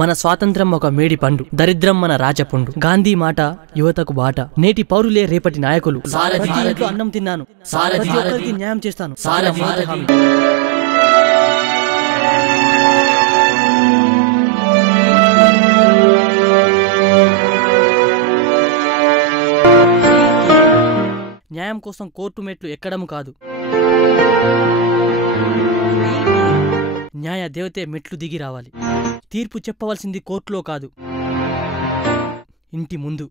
మన స్వాతంత్రం ఒక మేడి పండు, దరిద్రం మన రాచపుండు. గాంధీ మాట యువతకు బాట, నేటి పౌరులే రేపటి నాయకులు. అన్నం తిన్నాను, న్యాయం చేస్తాను. న్యాయం కోసం కోర్టు మెట్లు ఎక్కడము కాదు, న్యాయ దేవతే మెట్లు దిగి రావాలి. తీర్పు చెప్పవలసింది కోర్టులో కాదు, ఇంటి ముందు.